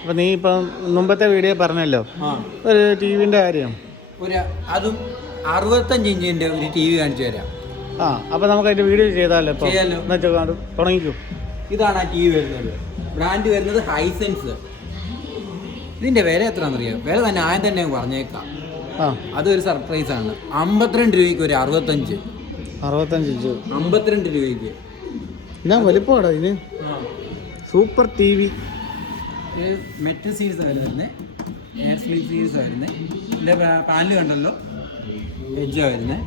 അപ്പൊ നീ ഇപ്പം മുമ്പത്തെ വീഡിയോ പറഞ്ഞല്ലോ ഒരു ടിവിന്റെ കാര്യം, അതും 65 ഇഞ്ചിന്റെ ഒരു ടി വി കാണിച്ചു തരാം. അപ്പൊ നമുക്ക് അതിന്റെ വീഡിയോ ചെയ്താലോ? തുടങ്ങിക്കോ. ഇതാണ് ആ ടി വി വരുന്നത്. ബ്രാൻഡ് വരുന്നത് ഹൈസെൻസ്. ഇതിന്റെ വില എത്രയാണെന്നറിയാം? വില തന്നെ ആദ്യം തന്നെ പറഞ്ഞേക്കാം. അതൊരു സർപ്രൈസ് ആണ്. 52 രൂപയ്ക്ക് ഒരു 65 ഇഞ്ച് 52 രൂപയ്ക്ക്. ഞാൻ വലിപ്പമാടാ ഇതിന്. Super T V. Metal series വരുന്നത്, എയർ സ്ലീവ് സീരീസ് വരുന്നത്. ഇതിൻ്റെ പാനൽ കണ്ടല്ലോ, എഡ്ജാണ് വരുന്നത്.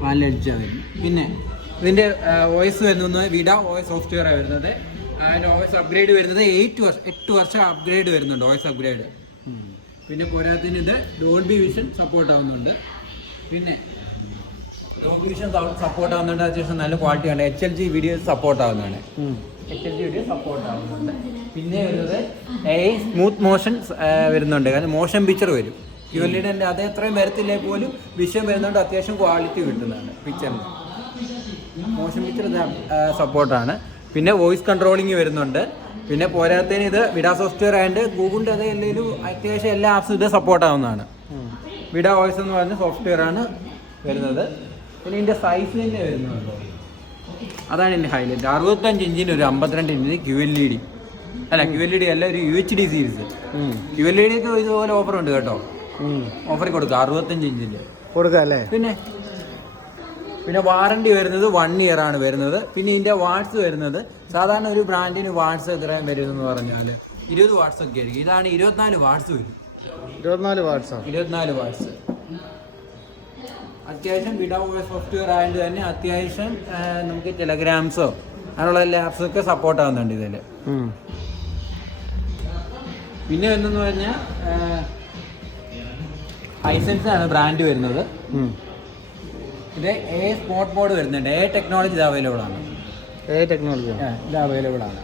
പാനൽ എഡ്ജാണ് വരുന്നത്. പിന്നെ ഇതിൻ്റെ വോയിസ് വരുന്നത് വിഡ വോയിസ് സോഫ്റ്റ്വെയറാണ് വരുന്നത്. അതിൻ്റെ വോയിസ് അപ്ഗ്രേഡ് വരുന്നത് 8 വർഷം അപ്ഗ്രേഡ് വരുന്നുണ്ട്, വോയിസ് അപ്ഗ്രേഡ്. പിന്നെ പോരാത്തതിന് ഇത് ഡോൾബി വിഷൻ സപ്പോർട്ട് ആവുന്നുണ്ട്. പിന്നെ ഡോൾബി വിഷൻ സപ്പോർട്ട് ആവുന്നുണ്ട്. അത്യാവശ്യം നല്ല ക്വാളിറ്റിയാണ്. HLG വീഡിയോ സപ്പോർട്ട് ആവുന്നതാണ്. HLG വീഡിയോ സപ്പോർട്ട് ആവുന്നുണ്ട്. പിന്നെ വരുന്നത് സ്മൂത്ത് മോഷൻ വരുന്നുണ്ട്. കാരണം മോഷൻ പിക്ചർ വരും. QLED അത് എത്രയും വരത്തില്ലേ പോലും വിഷയം വരുന്നുണ്ട്. അത്യാവശ്യം ക്വാളിറ്റി കിട്ടുന്നതാണ് പിക്ചറിന്. മോഷൻ പിക്ചർ സപ്പോർട്ടാണ്. പിന്നെ വോയിസ് കൺട്രോളിങ് വരുന്നുണ്ട്. പിന്നെ പോരാത്തതിന് ഇത് വിഡ സോഫ്റ്റ്വെയർ ആൻഡ് ഗൂഗിളിൻ്റെ അതേ എന്തെങ്കിലും അത്യാവശ്യം എല്ലാ ആപ്സും ഇത് സപ്പോർട്ട് ആവുന്നതാണ്. വിഡ വോയിസ് എന്ന് പറഞ്ഞ സോഫ്റ്റ്വെയർ ആണ് വരുന്നത്. പിന്നെ ഇതിൻ്റെ സൈസ് തന്നെ വരുന്നുണ്ടോ, അതാണ് എൻ്റെ ഹൈലൈറ്റ്. 65 ഇഞ്ചിന് ഒരു 52 ഇഞ്ചിന് QLED അല്ല, QLED അല്ല, ഒരു UHD സീരീസ്. QLEDക്ക് ഇതുപോലെ ഓഫർ ഉണ്ട് കേട്ടോ. ഓഫർ കൊടുക്കുക 65 ഇഞ്ചിൻ്റെ കൊടുക്കുക അല്ലേ. പിന്നെ വാറണ്ടി വരുന്നത് 1 ഇയർ ആണ് വരുന്നത്. പിന്നെ ഇതിൻ്റെ വാട്ട്സ് വരുന്നത് സാധാരണ ഒരു ബ്രാൻഡിന് വാട്ട്സ് എത്രയും വരുമെന്ന് പറഞ്ഞാൽ 20 വാട്ട്സ് ഒക്കെ ആയിരിക്കും. ഇതാണ് 24 വാട്ട്സ് വരും. 24 വാട്ട്സ്. അത്യാവശ്യം വിഡ വോയിസ് സോഫ്റ്റ്വെയർ ആയതുകൊണ്ട് തന്നെ അത്യാവശ്യം നമുക്ക് ടെലഗ്രാംസോ അങ്ങനെയുള്ള എല്ലാ ആപ്സൊക്കെ സപ്പോർട്ട് ആവുന്നുണ്ട് ഇതിൽ. പിന്നെ എന്തെന്ന് പറഞ്ഞാൽ ഹൈസെൻസ് ആണ് ബ്രാൻഡ് വരുന്നത്. ഇത് സ്പോർട്ട് മോഡ് വരുന്നുണ്ട്. ടെക്നോളജി ഇത് അവൈലബിൾ ആണ്. ഇത് അവൈലബിൾ ആണ്.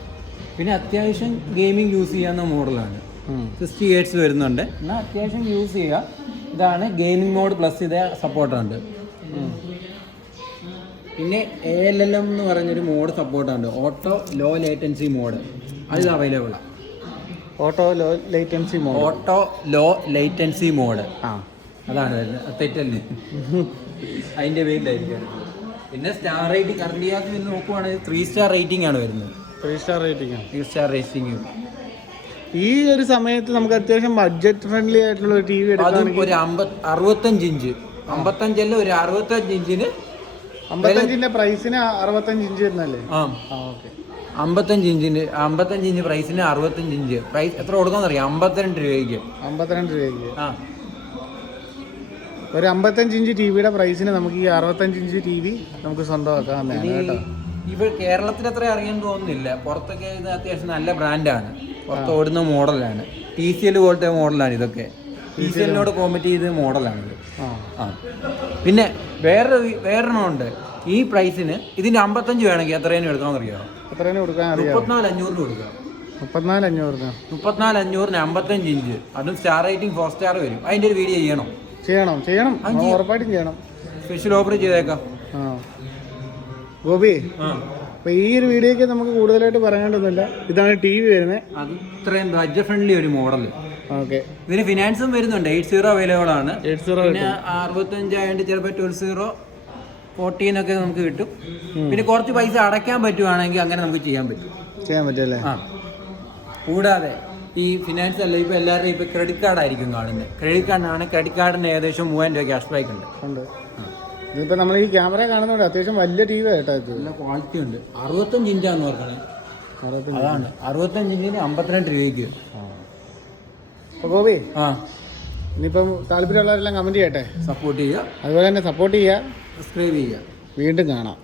പിന്നെ അത്യാവശ്യം ഗെയിമിംഗ് യൂസ് ചെയ്യാവുന്ന മോഡലാണ്. 60 Hz വരുന്നുണ്ട്. എന്നാൽ അത്യാവശ്യം യൂസ് ചെയ്യുക. ഇതാണ് ഗെയിമിംഗ് മോഡ് പ്ലസ് ഇത് സപ്പോർട്ടുണ്ട്. പിന്നെ ALLM എന്ന് പറഞ്ഞൊരു മോഡ് സപ്പോർട്ടുണ്ട്. Auto low latency mode. അത് അവൈലബിൾ ആണ്. ഓട്ടോ ലോ ലേറ്റൻസി മോഡ് അതാണ് വരുന്നത്. തെറ്റല്ലേ, അതിൻ്റെ പേരിലായിരിക്കും. പിന്നെ സ്റ്റാർ റേറ്റിംഗ് കറണ്ടിയാക്കി നോക്കുവാണെങ്കിൽ 3 സ്റ്റാർ റേറ്റിംഗ് ആണ് വരുന്നത്. 3 സ്റ്റാർ റേറ്റിംഗ്. ഈ ഒരു സമയത്ത് നമുക്ക് അത്യാവശ്യം ബഡ്ജറ്റ് ഫ്രണ്ട്ലി ആയിട്ടുള്ള ഒരു ടി വി എടുക്കാം. ഒരു 65 ഇഞ്ച് 55 അല്ല, ഒരു 65 ഇഞ്ചിന് 55ന്റെ പ്രൈസിന് 65 ഇഞ്ച് വരുന്നല്ലേ? 55 ഇഞ്ച് പ്രൈസിന് 65 ഇഞ്ച് പ്രൈസ് എത്ര കൊടുക്കാന്ന് അറിയാം? 52 രൂപയ്ക്ക്. ഒരു 55 ഇഞ്ച് ടി വിയുടെ പ്രൈസിന് നമുക്ക് ഈ 65 ഇഞ്ച് ടി വി നമുക്ക് സ്വന്തമാക്കാവുന്നതാണ് കേട്ടോ. ഇവ കേരളത്തിൽ അത്ര അറിയാൻ തോന്നുന്നില്ല. പുറത്തൊക്കെ ഇത് അത്യാവശ്യം നല്ല ബ്രാൻഡാണ്. പുറത്ത് ഓടുന്ന മോഡലാണ്. TCL പോലത്തെ മോഡലാണ് ഇതൊക്കെ. TCLനോട് കോമ്പറ്റ് ചെയ്ത മോഡലാണിത്. പിന്നെ വേറൊരെണ്ണമുണ്ട്. ഈ പ്രൈസിന് ഇതിന് 55 വേണമെങ്കിൽ എത്രയും എടുക്കാമെന്ന് അറിയാമോ? 34,500 കൊടുക്കാം. 34,500 55 ഇഞ്ച്. അതും സ്റ്റാർ റേറ്റിംഗ് 4 സ്റ്റാർ വരും. അതിൻ്റെ ഒരു വീഡിയോ ചെയ്യണം. ഉറപ്പായിട്ടും ചെയ്യണം. സ്പെഷ്യൽ ഓഫർ ചെയ്തേക്കാം. ഗോപി, അപ്പൊ ഈ ഒരു വീഡിയോക്ക് നമുക്ക് കൂടുതലായിട്ട് പറയാനൊന്നുമില്ല. ഇതാണ് ടി വി വരുന്നത്. അത് ഇത്രയും ബഡ്ജറ്റ് ഫ്രണ്ട്ലി ഒരു മോഡൽ. ഓക്കെ. ഇതിന് ഫിനാൻസും വരുന്നുണ്ട്. 80 അവൈലബിൾ ആണ്. പിന്നെ 65 ആയതുകൊണ്ട് ചിലപ്പോൾ 12 14 ഒക്കെ നമുക്ക് കിട്ടും. പിന്നെ കുറച്ച് പൈസ അടയ്ക്കാൻ പറ്റുവാണെങ്കിൽ അങ്ങനെ നമുക്ക് ചെയ്യാൻ പറ്റുമല്ലേ? കൂടാതെ ഈ ഫിനാൻസ് അല്ല, ഇപ്പോൾ എല്ലാവരുടെയും ഇപ്പോൾ ക്രെഡിറ്റ് കാർഡായിരിക്കും കാണുന്നത്. ക്രെഡിറ്റ് കാർഡിന് ഏകദേശം 3000 രൂപ ക്യാഷ് ബാക്ക് ഉണ്ട്. ഇതിപ്പോൾ നമ്മൾ ഈ ക്യാമറ കാണുന്നതുകൊണ്ട് അത്യാവശ്യം വലിയ ടി വി ആയിട്ടോ. നല്ല ക്വാളിറ്റി ഉണ്ട്. 65 ഇഞ്ചാന്ന് പറഞ്ഞത്. അതാണ് 65 ഇഞ്ചിന് 52 രൂപയ്ക്ക്. അപ്പോൾ ഗോപി, ഇനിയിപ്പം താല്പര്യമുള്ളവരെല്ലാം കമൻറ്റ് ചെയ്യട്ടെ, സപ്പോർട്ട് ചെയ്യുക. അതുപോലെ തന്നെ സപ്പോർട്ട് ചെയ്യുക, സബ്സ്ക്രൈബ് ചെയ്യുക. വീണ്ടും കാണാം.